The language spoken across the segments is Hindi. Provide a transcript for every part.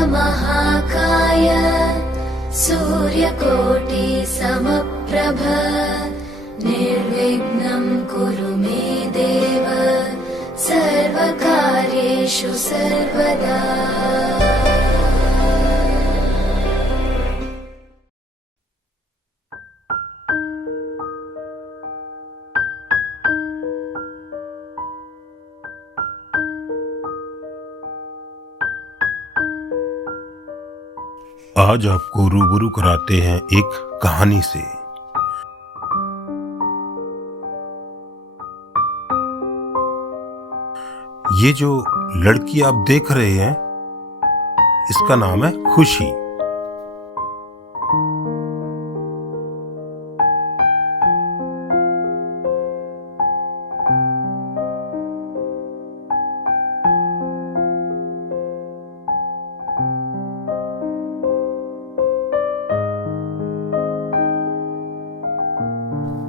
वक्रतुण्डमहाकाय सूर्यकोटि समप्रभ निर्विघ्नं कुरु मे देव सर्वकार्येषु सर्वदा। आज आपको रूबरू कराते हैं एक कहानी से। ये जो लड़की आप देख रहे हैं, इसका नाम है खुशी।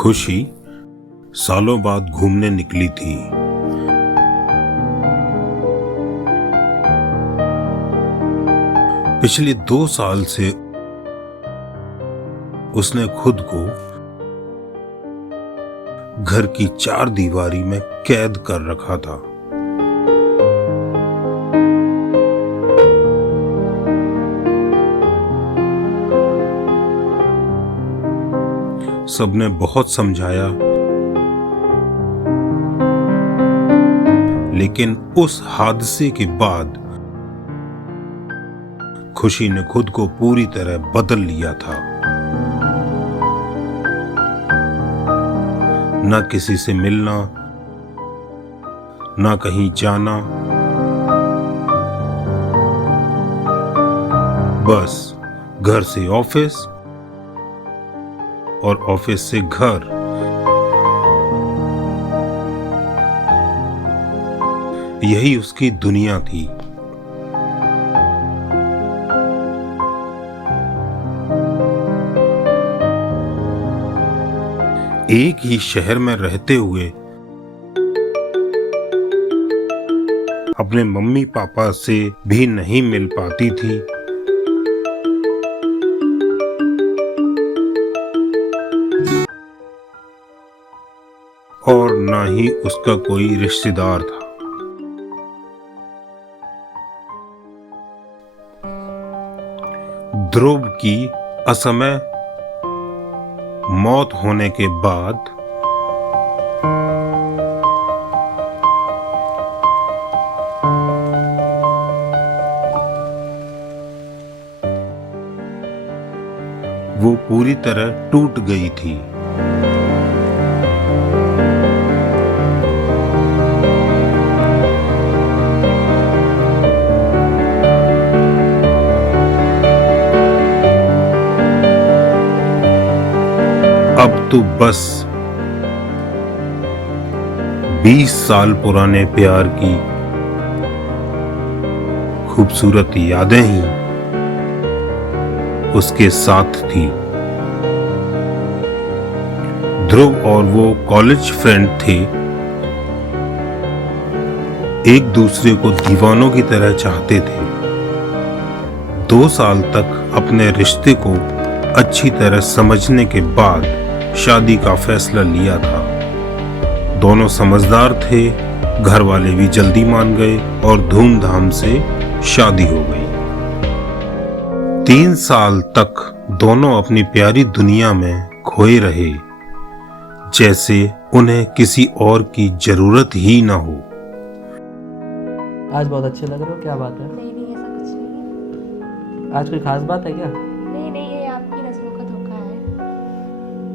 खुशी सालों बाद घूमने निकली थी। पिछले 2 साल से उसने खुद को घर की 4 दीवारी में कैद कर रखा था। सबने बहुत समझाया, लेकिन उस हादसे के बाद खुशी ने खुद को पूरी तरह बदल लिया था। ना किसी से मिलना, ना कहीं जाना, बस घर से ऑफिस और ऑफिस से घर। यही उसकी दुनिया थी। एक ही शहर में रहते हुए अपने मम्मी पापा से भी नहीं मिल पाती थी। और ना ही उसका कोई रिश्तेदार था। ध्रुव की असमय मौत होने के बाद वो पूरी तरह टूट गई थी। अब तो बस 20 साल पुराने प्यार की खूबसूरत यादें ही उसके साथ थी। ध्रुव और वो कॉलेज फ्रेंड थे। एक दूसरे को दीवानों की तरह चाहते थे। 2 साल तक अपने रिश्ते को अच्छी तरह समझने के बाद शादी का फैसला लिया था। दोनों समझदार थे, घर वाले भी जल्दी मान गए और धूमधाम से शादी हो गई। 3 साल तक दोनों अपनी प्यारी दुनिया में खोए रहे, जैसे उन्हें किसी और की जरूरत ही ना हो। आज बहुत अच्छे लग रहे हो, क्या बात है? नहीं ऐसा कुछ नहीं है। आज कोई खास बात है क्या? नहीं ये आपकी नजरों का धोखा है।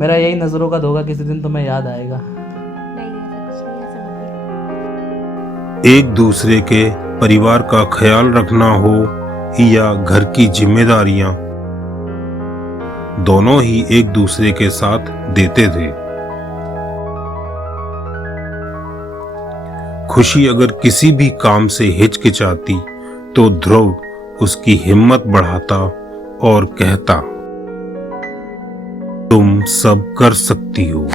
मेरा यही नजरों का धोखा किसी दिन तुम्हें याद आएगा। नहीं ऐसा कुछ नहीं है, ऐसा मत। एक दूसरे के परिवार का ख्याल रखना हो या घर की जिम्मेदारियां, दोनों ही एक दूसरे के साथ देते थे। खुशी अगर किसी भी काम से हिचकिचाती तो ध्रुव उसकी हिम्मत बढ़ाता और कहता, तुम सब कर सकती हो।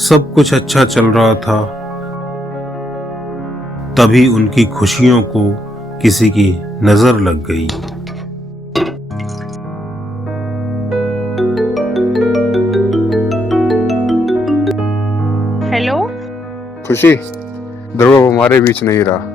सब कुछ अच्छा चल रहा था। तभी उनकी खुशियों को किसी की नजर लग गई। हेलो। खुशी, ध्रुव हमारे बीच नहीं रहा।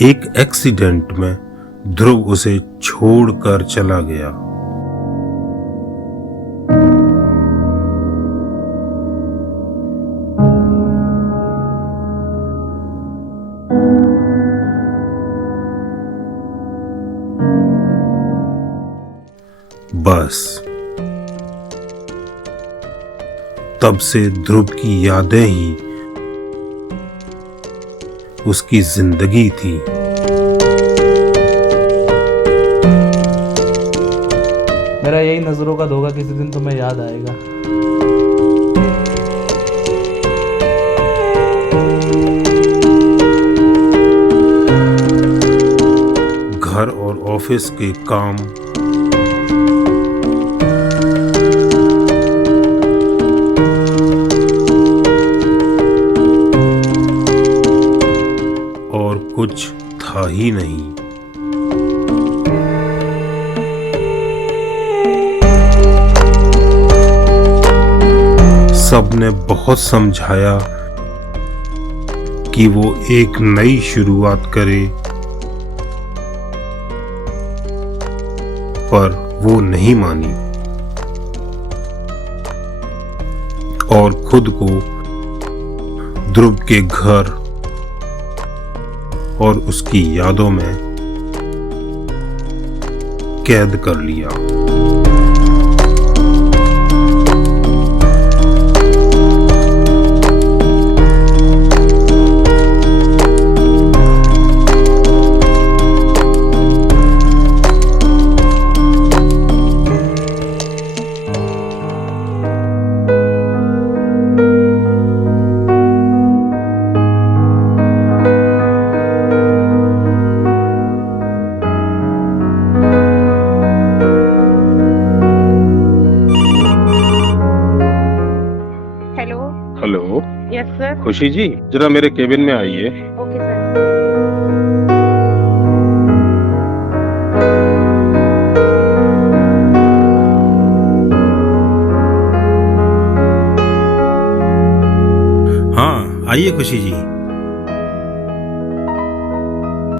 एक एक्सीडेंट में ध्रुव उसे छोड़कर चला गया। बस तब से ध्रुव की यादें ही उसकी जिंदगी थी। मेरा यही नजरों का धोखा किसी दिन तुम्हें याद आएगा। घर और ऑफिस के काम, और कुछ था ही नहीं। सबने बहुत समझाया कि वो एक नई शुरुआत करे, पर वो नहीं मानी और खुद को ध्रुव के घर और उसकी यादों में कैद कर लिया। हेलो। Yes sir. खुशी जी, जरा मेरे केबिन में आइए। Okay sir. हाँ, आइए खुशी जी।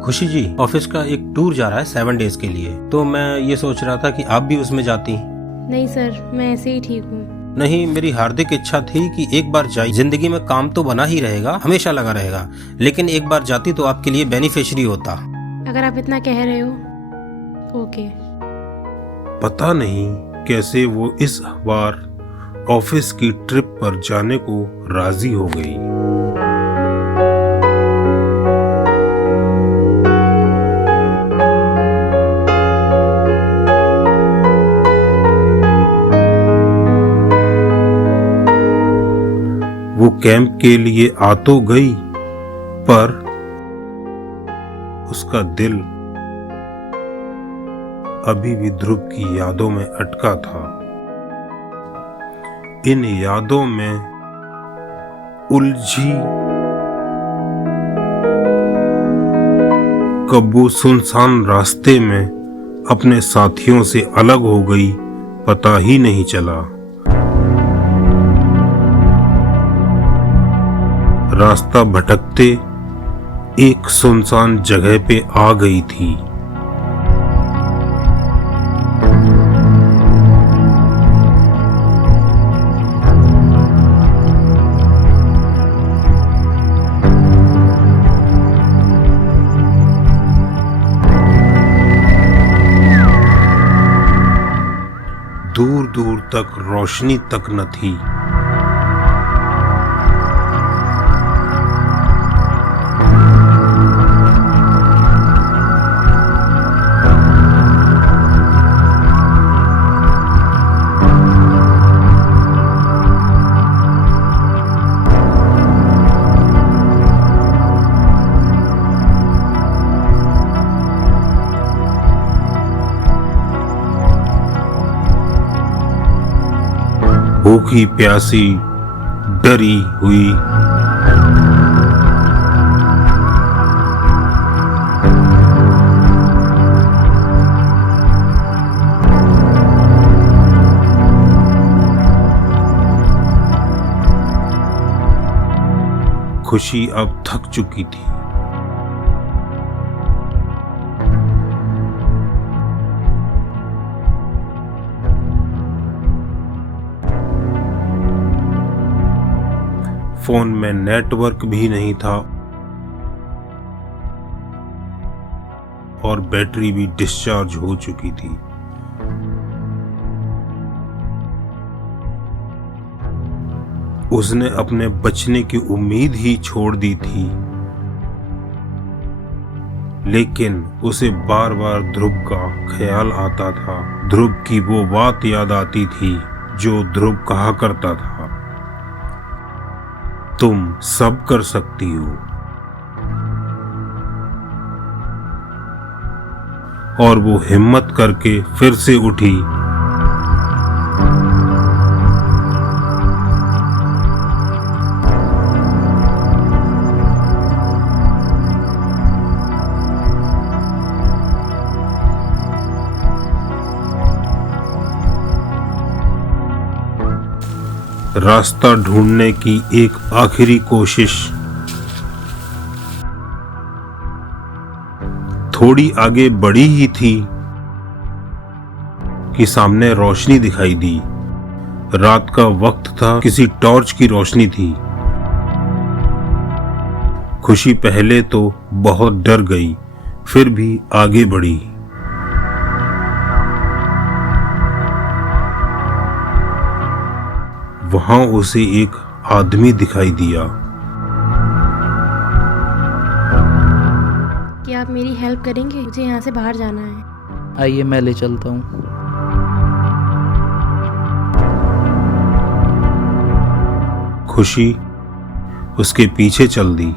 खुशी जी, ऑफिस का एक टूर जा रहा है 7 डेज के लिए, तो मैं ये सोच रहा था कि आप भी उसमें जाती। नहीं सर, मैं ऐसे ही ठीक हूँ। नहीं, मेरी हार्दिक इच्छा थी कि एक बार जाई। जिंदगी में काम तो बना ही रहेगा, हमेशा लगा रहेगा, लेकिन एक बार जाती तो आपके लिए बेनिफिशियरी होता। अगर आप इतना कह रहे हो, ओके। पता नहीं कैसे वो इस बार ऑफिस की ट्रिप पर जाने को राजी हो गई। वो कैंप के लिए आ तो गई, पर उसका दिल अभी भी ध्रुव की यादों में अटका था। इन यादों में उलझी कब वो सुनसान रास्ते में अपने साथियों से अलग हो गई, पता ही नहीं चला। रास्ता भटकते एक सुनसान जगह पे आ गई थी। दूर दूर तक रोशनी तक न थी। भूखी प्यासी डरी हुई खुशी अब थक चुकी थी। फोन में नेटवर्क भी नहीं था और बैटरी भी डिस्चार्ज हो चुकी थी। उसने अपने बचने की उम्मीद ही छोड़ दी थी, लेकिन उसे बार बार ध्रुव का ख्याल आता था। ध्रुव की वो बात याद आती थी जो ध्रुव कहा करता था, तुम सब कर सकती हो। और वो हिम्मत करके फिर से उठी। रास्ता ढूंढने की एक आखिरी कोशिश। थोड़ी आगे बढ़ी ही थी कि सामने रोशनी दिखाई दी। रात का वक्त था, किसी टॉर्च की रोशनी थी। खुशी पहले तो बहुत डर गई, फिर भी आगे बढ़ी। वहां उसे एक आदमी दिखाई दिया। क्या आप मेरी हेल्प करेंगे? मुझे यहाँ से बाहर जाना है। आइए मैं ले चलता हूँ। खुशी उसके पीछे चल दी।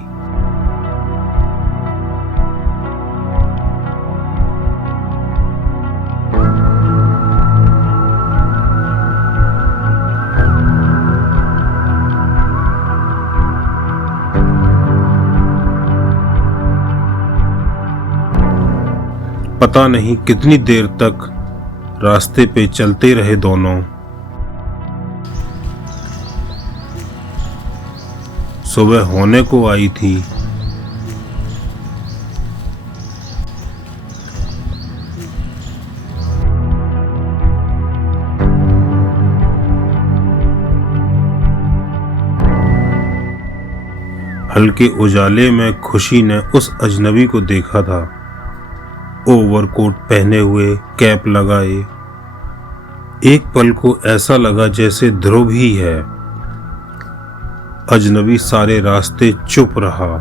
पता नहीं कितनी देर तक रास्ते पे चलते रहे दोनों। सुबह होने को आई थी। हल्के उजाले में खुशी ने उस अजनबी को देखा था। ओवरकोट पहने हुए, कैप लगाए। एक पल को ऐसा लगा जैसे ध्रुव ही है। अजनबी सारे रास्ते चुप रहा।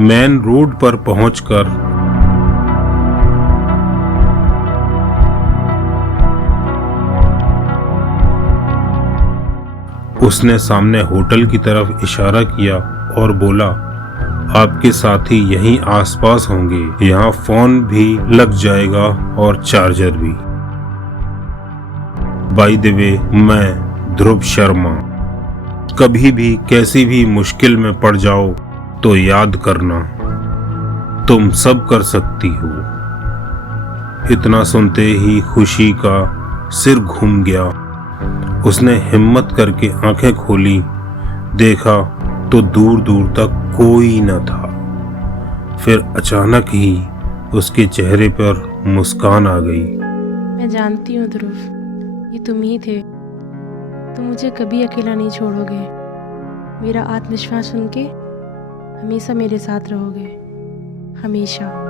मेन रोड पर पहुंचकर उसने सामने होटल की तरफ इशारा किया और बोला, आपके साथी यहीं आसपास होंगे। यहाँ फोन भी लग जाएगा और चार्जर भी। बाय द वे, मैं ध्रुव शर्मा। कभी भी कैसी भी मुश्किल में पड़ जाओ तो याद करना, तुम सब कर सकती हो। इतना सुनते ही खुशी का सिर घूम गया। उसने हिम्मत करके आंखें खोली, देखा तो दूर दूर तक कोई न था। फिर अचानक ही उसके चेहरे पर मुस्कान आ गई। मैं जानती हूँ ध्रुव, ये तुम ही थे। तुम मुझे कभी अकेला नहीं छोड़ोगे। मेरा आत्मविश्वास सुन के हमेशा मेरे साथ रहोगे, हमेशा।